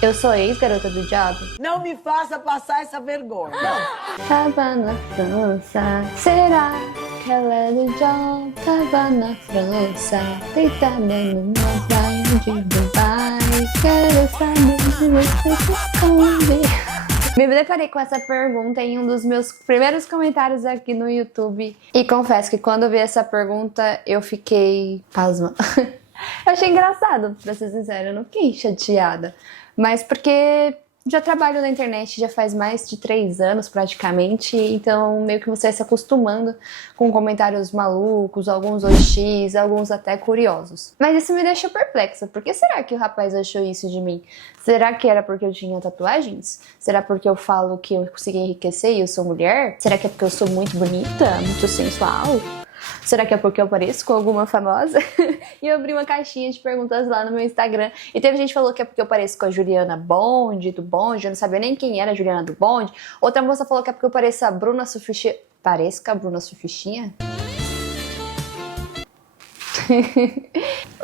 Eu sou ex-garota do Job. Não me faça passar essa vergonha. Tava na França. Será que ela é do Job? Tava na França, deitada numa praia de Dubai. Quero saber se você se esconde. Me deparei com essa pergunta em um dos meus primeiros comentários aqui no YouTube. E confesso que quando eu vi essa pergunta, eu fiquei pasma. Eu achei engraçado, pra ser sincera, eu não fiquei chateada. Mas porque já trabalho na internet já faz mais de 3 anos praticamente, então meio que você vai se acostumando com comentários malucos, alguns OX, alguns até curiosos. Mas isso me deixa perplexa, por que será que o rapaz achou isso de mim? Será que era porque eu tinha tatuagens? Será porque eu falo que eu consegui enriquecer e eu sou mulher? Será que é porque eu sou muito bonita, muito sensual? Será que é porque eu pareço com alguma famosa? E eu abri uma caixinha de perguntas lá no meu Instagram. E teve gente que falou que é porque eu pareço com a Juliana Bond, do Bond. Eu não sabia nem quem era a Juliana do Bond. Outra moça falou que é porque eu pareço a Bruna Surfistinha. Pareço com a Bruna Surfistinha?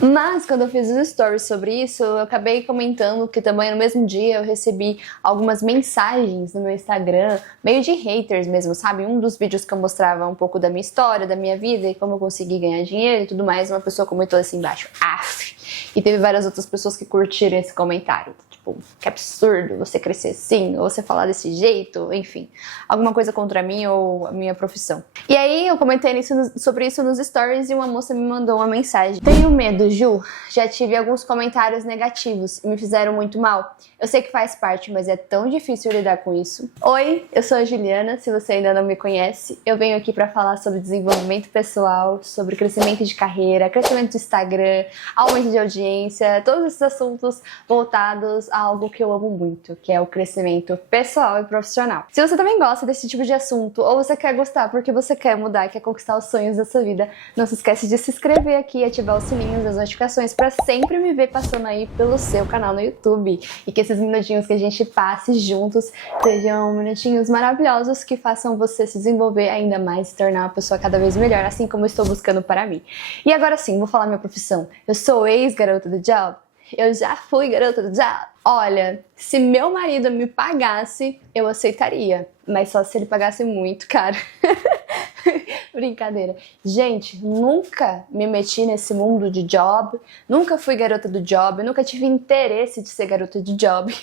Mas quando eu fiz os stories sobre isso, eu acabei comentando que também no mesmo dia eu recebi algumas mensagens no meu Instagram, meio de haters mesmo, sabe? Um dos vídeos que eu mostrava um pouco da minha história, da minha vida e como eu consegui ganhar dinheiro e tudo mais, uma pessoa comentou assim embaixo, af. E teve várias outras pessoas que curtiram esse comentário. Tipo, que absurdo você crescer assim, ou você falar desse jeito, enfim. Alguma coisa contra mim ou a minha profissão. E aí eu comentei sobre isso nos stories e uma moça me mandou uma mensagem. Tenho medo, Ju. Já tive alguns comentários negativos e me fizeram muito mal. Eu sei que faz parte, mas é tão difícil lidar com isso. Oi, eu sou a Juliana, se você ainda não me conhece. Eu venho aqui para falar sobre desenvolvimento pessoal, sobre crescimento de carreira, crescimento do Instagram, aumento de audiência, todos esses assuntos voltados a algo que eu amo muito, que é o crescimento pessoal e profissional. Se você também gosta desse tipo de assunto, ou você quer gostar porque você quer mudar, quer conquistar os sonhos da sua vida, não se esquece de se inscrever aqui e ativar os sininhos das notificações para sempre me ver passando aí pelo seu canal no YouTube. E que esses minutinhos que a gente passe juntos sejam minutinhos maravilhosos que façam você se desenvolver ainda mais, se tornar uma pessoa cada vez melhor, assim como eu estou buscando para mim. E agora sim, vou falar minha profissão. Eu sou ex-garota do Job. Eu já fui garota do Job. Olha, se meu marido me pagasse, eu aceitaria. Mas só se ele pagasse muito, cara. Brincadeira. Gente, nunca me meti nesse mundo de job. Nunca fui garota do job. Nunca tive interesse de ser garota de job.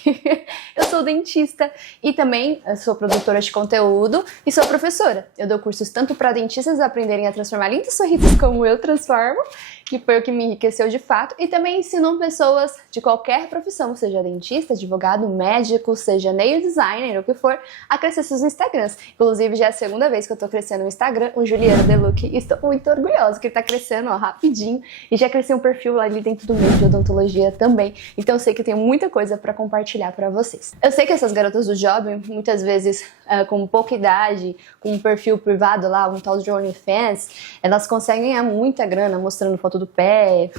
Eu sou dentista e também sou produtora de conteúdo e sou professora. Eu dou cursos tanto para dentistas aprenderem a transformar lindos sorrisos como eu transformo, que foi o que me enriqueceu de fato, e também ensino pessoas de qualquer profissão, seja dentista, advogado, médico, seja nail designer, o que for, a crescer seus Instagrams. Inclusive, já é a segunda vez que eu tô crescendo no Instagram, o Juliana Deluque, e estou muito orgulhosa que ele tá crescendo, ó, rapidinho, e já cresci um perfil lá ali dentro do meio de odontologia também, então eu sei que eu tenho muita coisa pra compartilhar pra vocês. Eu sei que essas garotas do job, muitas vezes com pouca idade, com um perfil privado lá, um tal de OnlyFans, elas conseguem ganhar muita grana mostrando foto do pé,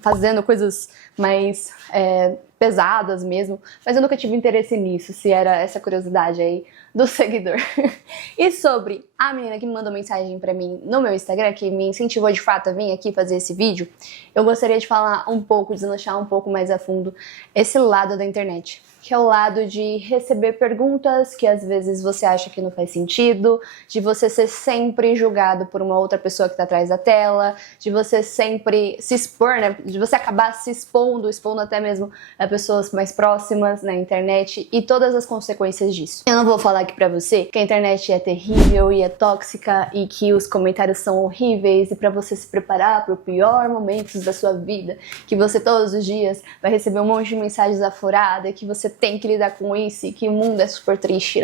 fazendo coisas mais pesadas mesmo, mas eu nunca tive interesse nisso, se era essa curiosidade aí do seguidor. E sobre a menina que me mandou mensagem pra mim no meu Instagram, que me incentivou de fato a vir aqui fazer esse vídeo, eu gostaria de falar um pouco, deslanchar um pouco mais a fundo esse lado da internet, que é o lado de receber perguntas que às vezes você acha que não faz sentido, de você ser sempre julgado por uma outra pessoa que tá atrás da tela, de você sempre se expor, né? De você acabar se expondo até mesmo a pessoas mais próximas na internet e todas as consequências disso. Eu não vou falar aqui pra você que a internet é terrível e é tóxica e que os comentários são horríveis e pra você se preparar para o pior momentos da sua vida, que você todos os dias vai receber um monte de mensagens afuradas, que você tem que lidar com isso e que o mundo é super triste,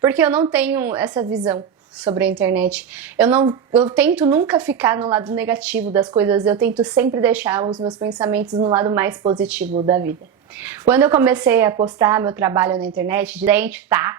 porque eu não tenho essa visão sobre a internet. Eu tento nunca ficar no lado negativo das coisas, eu tento sempre deixar os meus pensamentos no lado mais positivo da vida. Quando eu comecei a postar meu trabalho na internet, gente, tá?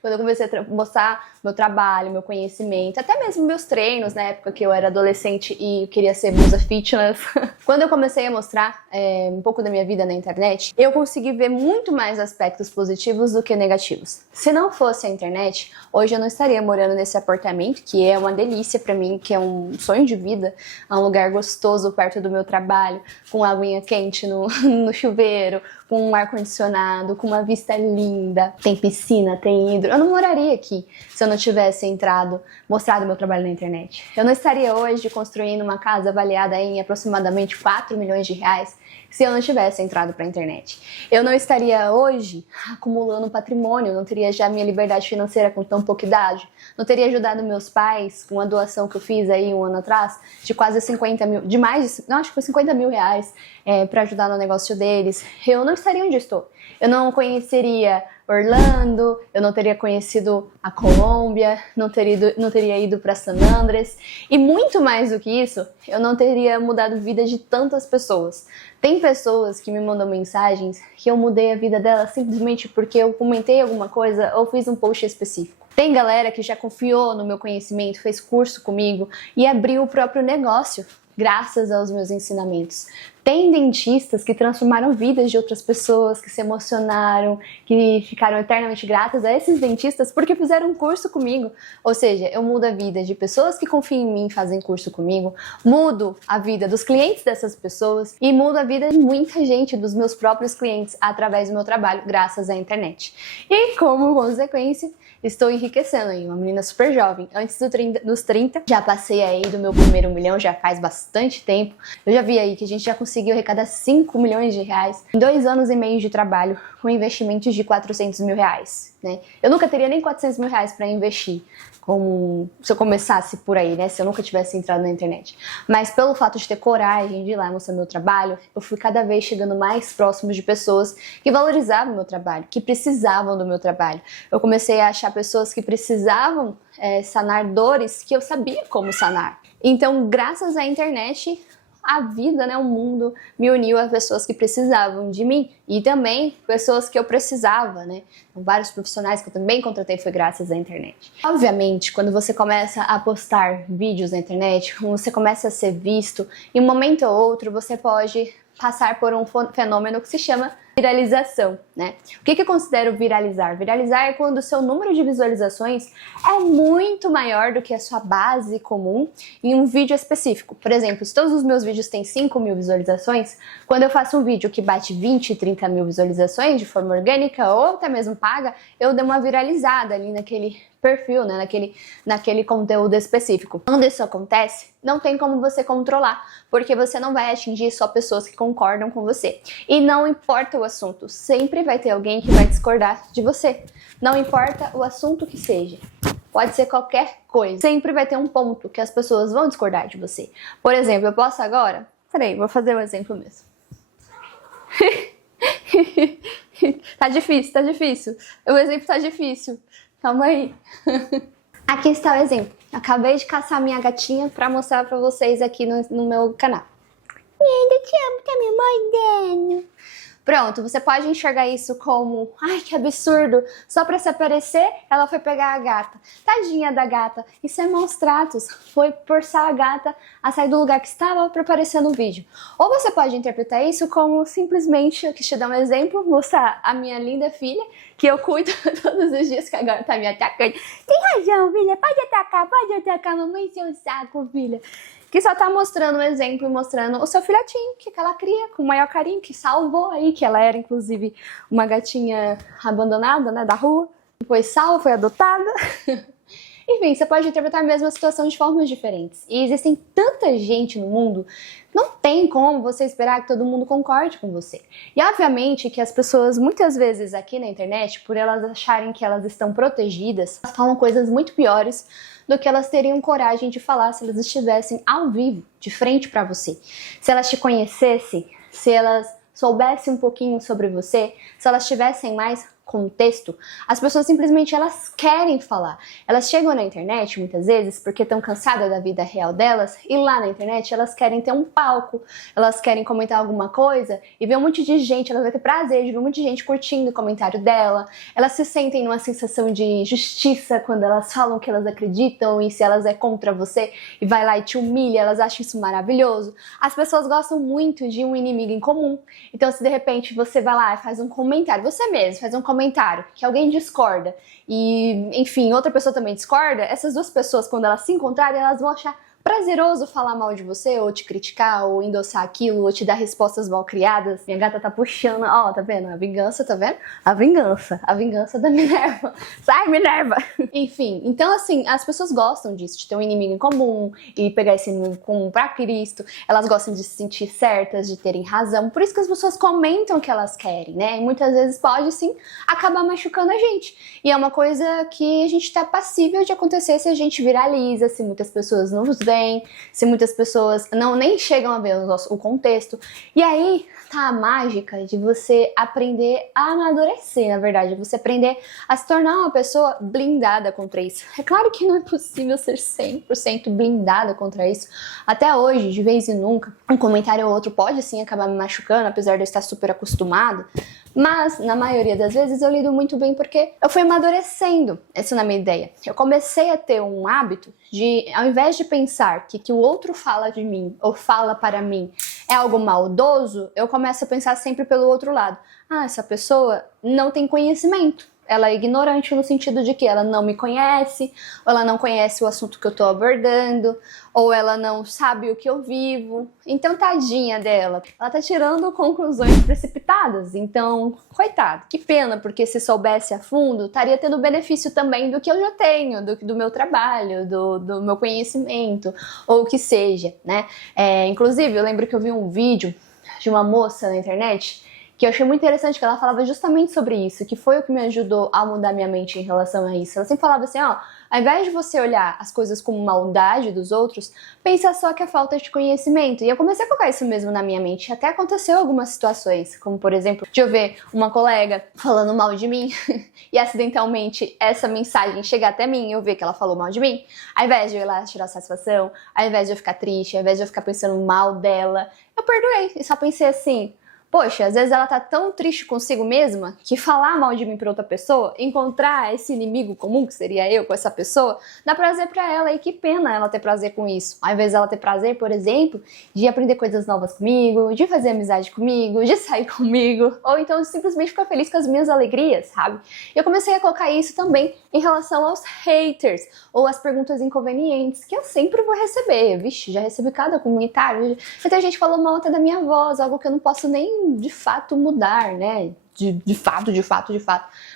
Quando eu comecei a mostrar meu trabalho, meu conhecimento, até mesmo meus treinos, na época que eu era adolescente e queria ser musa fitness. Quando eu comecei a mostrar um pouco da minha vida na internet, eu consegui ver muito mais aspectos positivos do que negativos. Se não fosse a internet, hoje eu não estaria morando nesse apartamento, que é uma delícia pra mim, que é um sonho de vida, é um lugar gostoso perto do meu trabalho, com aguinha quente no chuveiro, com um ar-condicionado, com uma vista linda, tem piscina, tem hidro. Eu não moraria aqui se eu não tivesse mostrado meu trabalho na internet. Eu não estaria hoje construindo uma casa avaliada em aproximadamente 4 milhões de reais se eu não tivesse entrado para a internet. Eu não estaria hoje acumulando patrimônio, não teria já minha liberdade financeira com tão pouca idade, não teria ajudado meus pais com a doação que eu fiz aí um ano atrás, de quase 50 mil, acho que foi 50 mil reais para ajudar no negócio deles. Eu não estaria onde estou. Eu não conheceria Orlando, eu não teria conhecido a Colômbia, não teria ido para San Andrés e muito mais do que isso, eu não teria mudado a vida de tantas pessoas. Tem pessoas que me mandam mensagens que eu mudei a vida delas simplesmente porque eu comentei alguma coisa ou fiz um post específico. Tem galera que já confiou no meu conhecimento, fez curso comigo e abriu o próprio negócio graças aos meus ensinamentos. Tem dentistas que transformaram vidas de outras pessoas, que se emocionaram, que ficaram eternamente gratas a esses dentistas porque fizeram um curso comigo. Ou seja, eu mudo a vida de pessoas que confiam em mim e fazem curso comigo, mudo a vida dos clientes dessas pessoas e mudo a vida de muita gente, dos meus próprios clientes, através do meu trabalho, graças à internet. E como consequência, estou enriquecendo aí, uma menina super jovem. Antes dos 30, já passei aí do meu primeiro milhão, já faz bastante tempo. Eu já vi aí que a gente já conseguiu arrecadar 5 milhões de reais em 2 anos e meio de trabalho, com investimentos de 400 mil reais, né? Eu nunca teria nem 400 mil reais para investir, como se eu começasse por aí, né? Se eu nunca tivesse entrado na internet. Mas pelo fato de ter coragem de ir lá mostrar meu trabalho, eu fui cada vez chegando mais próximo de pessoas que valorizavam o meu trabalho, que precisavam do meu trabalho. Eu comecei a achar pessoas que precisavam sanar dores que eu sabia como sanar. Então, graças à internet, a vida, né, o mundo me uniu a pessoas que precisavam de mim e também pessoas que eu precisava, né? Vários profissionais que eu também contratei foi graças à internet. Obviamente, quando você começa a postar vídeos na internet, quando você começa a ser visto, em um momento ou outro você pode passar por um fenômeno que se chama viralização, né? O que eu considero viralizar? Viralizar é quando o seu número de visualizações é muito maior do que a sua base comum em um vídeo específico. Por exemplo, se todos os meus vídeos têm 5 mil visualizações, quando eu faço um vídeo que bate 20, 30 mil visualizações de forma orgânica ou até mesmo paga, eu dei uma viralizada ali naquele perfil, né, naquele conteúdo específico. Quando isso acontece, não tem como você controlar, porque você não vai atingir só pessoas que concordam com você. E não importa o assunto, sempre vai ter alguém que vai discordar de você. Não importa o assunto que seja. Pode ser qualquer coisa. Sempre vai ter um ponto que as pessoas vão discordar de você. Por exemplo, eu posso agora... Peraí, vou fazer um exemplo mesmo. Tá difícil, tá difícil. O exemplo tá difícil. Calma aí. Aqui está o exemplo. Acabei de caçar minha gatinha pra mostrar pra vocês aqui no meu canal. Linda, te amo, tá me mordendo. Pronto, você pode enxergar isso como, ai, que absurdo, só pra se aparecer, ela foi pegar a gata. Tadinha da gata, isso é maus tratos, foi forçar a gata a sair do lugar que estava pra aparecer no vídeo. Ou você pode interpretar isso como simplesmente, eu quis te dar um exemplo, mostrar a minha linda filha, que eu cuido todos os dias, que agora tá me atacando. Tem razão, filha, pode atacar, mamãe, seu saco, filha. Que só tá mostrando um exemplo, mostrando o seu filhotinho, que ela cria com o maior carinho, que salvou aí, que ela era inclusive uma gatinha abandonada, né, da rua. Foi salva, foi adotada. Enfim, você pode interpretar a mesma situação de formas diferentes. E existem tanta gente no mundo, não tem como você esperar que todo mundo concorde com você. E obviamente que as pessoas, muitas vezes aqui na internet, por elas acharem que elas estão protegidas, elas falam coisas muito piores do que elas teriam coragem de falar se elas estivessem ao vivo, de frente para você. Se elas te conhecessem, se elas soubessem um pouquinho sobre você, se elas tivessem mais contexto, as pessoas simplesmente elas querem falar. Elas chegam na internet muitas vezes porque estão cansadas da vida real delas e lá na internet elas querem ter um palco, elas querem comentar alguma coisa e ver um monte de gente, elas vão ter prazer de ver um monte de gente curtindo o comentário dela, elas se sentem numa sensação de justiça quando elas falam que elas acreditam e se elas é contra você e vai lá e te humilha, elas acham isso maravilhoso. As pessoas gostam muito de um inimigo em comum, então se de repente você vai lá e faz um comentário, você mesmo faz um comentário que alguém discorda e, enfim, outra pessoa também discorda, essas duas pessoas, quando elas se encontrarem, elas vão achar prazeroso falar mal de você, ou te criticar, ou endossar aquilo, ou te dar respostas mal criadas. Minha gata tá puxando, ó, tá vendo? A vingança, tá vendo? A vingança da Minerva. Sai, Minerva! Enfim, então assim, as pessoas gostam disso, de ter um inimigo em comum, e pegar esse inimigo comum pra Cristo. Elas gostam de se sentir certas, de terem razão. Por isso que as pessoas comentam o que elas querem, né? E muitas vezes pode, sim, acabar machucando a gente. E é uma coisa que a gente tá passível de acontecer se a gente viraliza, se muitas pessoas não nos veem, se muitas pessoas nem chegam a ver o contexto. E aí tá a mágica de você aprender a amadurecer, na verdade. Você aprender a se tornar uma pessoa blindada contra isso. É claro que não é possível ser 100% blindada contra isso. Até hoje, de vez em nunca, um comentário ou outro pode sim acabar me machucando, apesar de eu estar super acostumada. Mas, na maioria das vezes, eu lido muito bem porque eu fui amadurecendo. Essa não é a minha ideia. Eu comecei a ter um hábito de, ao invés de pensar que o outro fala de mim ou fala para mim é algo maldoso, eu começo a pensar sempre pelo outro lado. Ah, essa pessoa não tem conhecimento. Ela é ignorante no sentido de que ela não me conhece, ou ela não conhece o assunto que eu tô abordando, ou ela não sabe o que eu vivo. Então, tadinha dela. Ela tá tirando conclusões precipitadas. Então, coitado. Que pena, porque se soubesse a fundo, estaria tendo benefício também do que eu já tenho, do meu trabalho, do meu conhecimento, ou o que seja, né? Inclusive, eu lembro que eu vi um vídeo de uma moça na internet que eu achei muito interessante, que ela falava justamente sobre isso, que foi o que me ajudou a mudar minha mente em relação a isso. Ela sempre falava assim, ó, ao invés de você olhar as coisas como maldade dos outros, pensa só que é falta de conhecimento. E eu comecei a colocar isso mesmo na minha mente. Até aconteceu algumas situações, como por exemplo, de eu ver uma colega falando mal de mim e acidentalmente essa mensagem chegar até mim e eu ver que ela falou mal de mim. Ao invés de eu ir lá tirar satisfação, ao invés de eu ficar triste, ao invés de eu ficar pensando mal dela, eu perdoei e só pensei assim, poxa, às vezes ela tá tão triste consigo mesma que falar mal de mim pra outra pessoa, encontrar esse inimigo comum, que seria eu com essa pessoa, dá prazer pra ela e que pena ela ter prazer com isso. Ao invés dela ter prazer, por exemplo, de aprender coisas novas comigo, de fazer amizade comigo, de sair comigo, ou então de simplesmente ficar feliz com as minhas alegrias, sabe? E eu comecei a colocar isso também em relação aos haters, ou as perguntas inconvenientes, que eu sempre vou receber. Vixe, já recebi cada comentário. Muita gente falou mal até da minha voz, algo que eu não posso nem de fato mudar, né? De fato.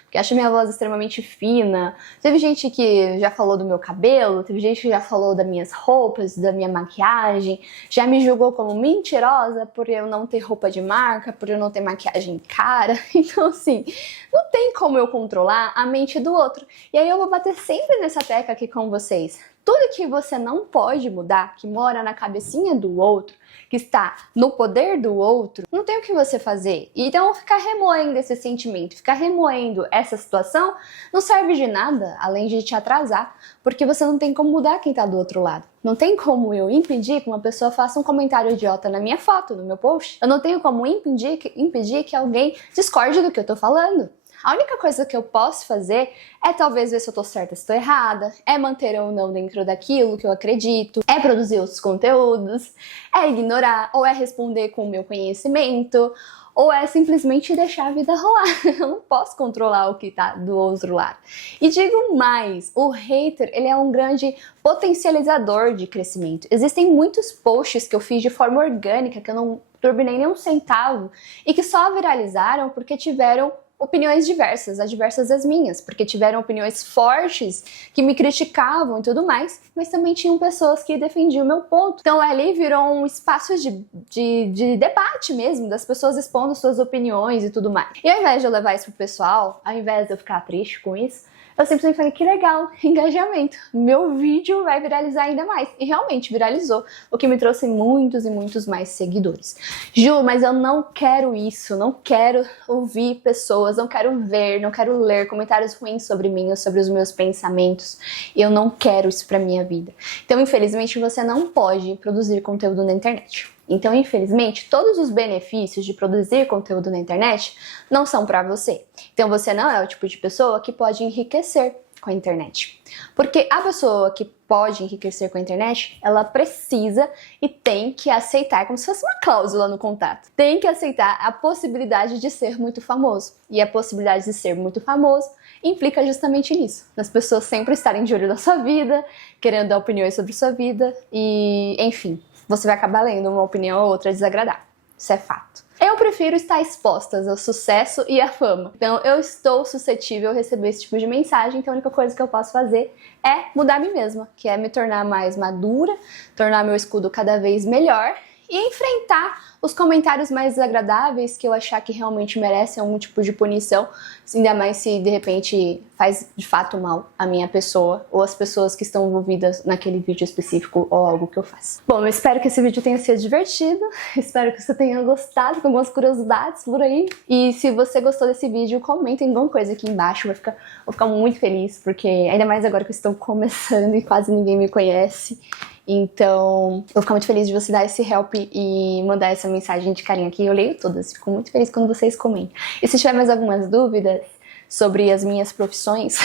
Porque acho minha voz extremamente fina. Teve gente que já falou do meu cabelo, teve gente que já falou das minhas roupas, da minha maquiagem, já me julgou como mentirosa por eu não ter roupa de marca, por eu não ter maquiagem cara. Então, assim, não tem como eu controlar a mente do outro. E aí eu vou bater sempre nessa tecla aqui com vocês. Tudo que você não pode mudar, que mora na cabecinha do outro, que está no poder do outro, não tem o que você fazer. Então, ficar remoendo esse sentimento, ficar remoendo essa situação, não serve de nada, além de te atrasar, porque você não tem como mudar quem está do outro lado. Não tem como eu impedir que uma pessoa faça um comentário idiota na minha foto, no meu post. Eu não tenho como impedir que alguém discorde do que eu tô falando. A única coisa que eu posso fazer é talvez ver se eu tô certa, se tô errada, é manter ou não dentro daquilo que eu acredito, é produzir outros conteúdos, é ignorar, ou é responder com o meu conhecimento, ou é simplesmente deixar a vida rolar. Eu não posso controlar o que tá do outro lado. E digo mais, o hater, ele é um grande potencializador de crescimento. Existem muitos posts que eu fiz de forma orgânica, que eu não turbinei nem um centavo, e que só viralizaram porque tiveram opiniões diversas, adversas das minhas, porque tiveram opiniões fortes que me criticavam e tudo mais, mas também tinham pessoas que defendiam o meu ponto. Então ali virou um espaço de debate mesmo, das pessoas expondo suas opiniões e tudo mais. E ao invés de eu levar isso pro pessoal, ao invés de eu ficar triste com isso, eu simplesmente falei, que legal, engajamento, meu vídeo vai viralizar ainda mais. E realmente viralizou, o que me trouxe muitos e muitos mais seguidores. Ju, mas eu não quero isso, não quero ouvir pessoas, não quero ver, não quero ler comentários ruins sobre mim ou sobre os meus pensamentos. Eu não quero isso pra minha vida. Então, infelizmente, você não pode produzir conteúdo na internet. Então, infelizmente, todos os benefícios de produzir conteúdo na internet não são para você. Então, você não é o tipo de pessoa que pode enriquecer com a internet. Porque a pessoa que pode enriquecer com a internet, ela precisa e tem que aceitar, como se fosse uma cláusula no contrato, tem que aceitar a possibilidade de ser muito famoso. E a possibilidade de ser muito famoso implica justamente nisso, nas pessoas sempre estarem de olho na sua vida, querendo dar opiniões sobre sua vida e, enfim, você vai acabar lendo uma opinião ou outra desagradável. Isso é fato. Eu prefiro estar exposta ao sucesso e à fama. Então eu estou suscetível a receber esse tipo de mensagem, então a única coisa que eu posso fazer é mudar a mim mesma, que é me tornar mais madura, tornar meu escudo cada vez melhor e enfrentar os comentários mais desagradáveis que eu achar que realmente merecem algum tipo de punição, ainda mais se de repente faz de fato mal a minha pessoa ou as pessoas que estão envolvidas naquele vídeo específico ou algo que eu faço. Bom, eu espero que esse vídeo tenha sido divertido, espero que você tenha gostado, com algumas curiosidades por aí. E se você gostou desse vídeo, comentem alguma coisa aqui embaixo, vou ficar muito feliz, porque ainda mais agora que eu estou começando e quase ninguém me conhece. Então, eu vou ficar muito feliz de você dar esse help e mandar essa mensagem de carinho aqui. Eu leio todas, fico muito feliz quando vocês comentam. E se tiver mais algumas dúvidas sobre as minhas profissões,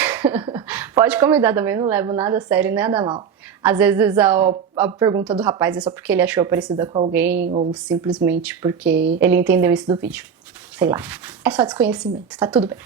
pode comentar também, não levo nada a sério, nada a mal. Às vezes a pergunta do rapaz é só porque ele achou parecida com alguém ou simplesmente porque ele entendeu isso do vídeo. Sei lá. É só desconhecimento, tá tudo bem.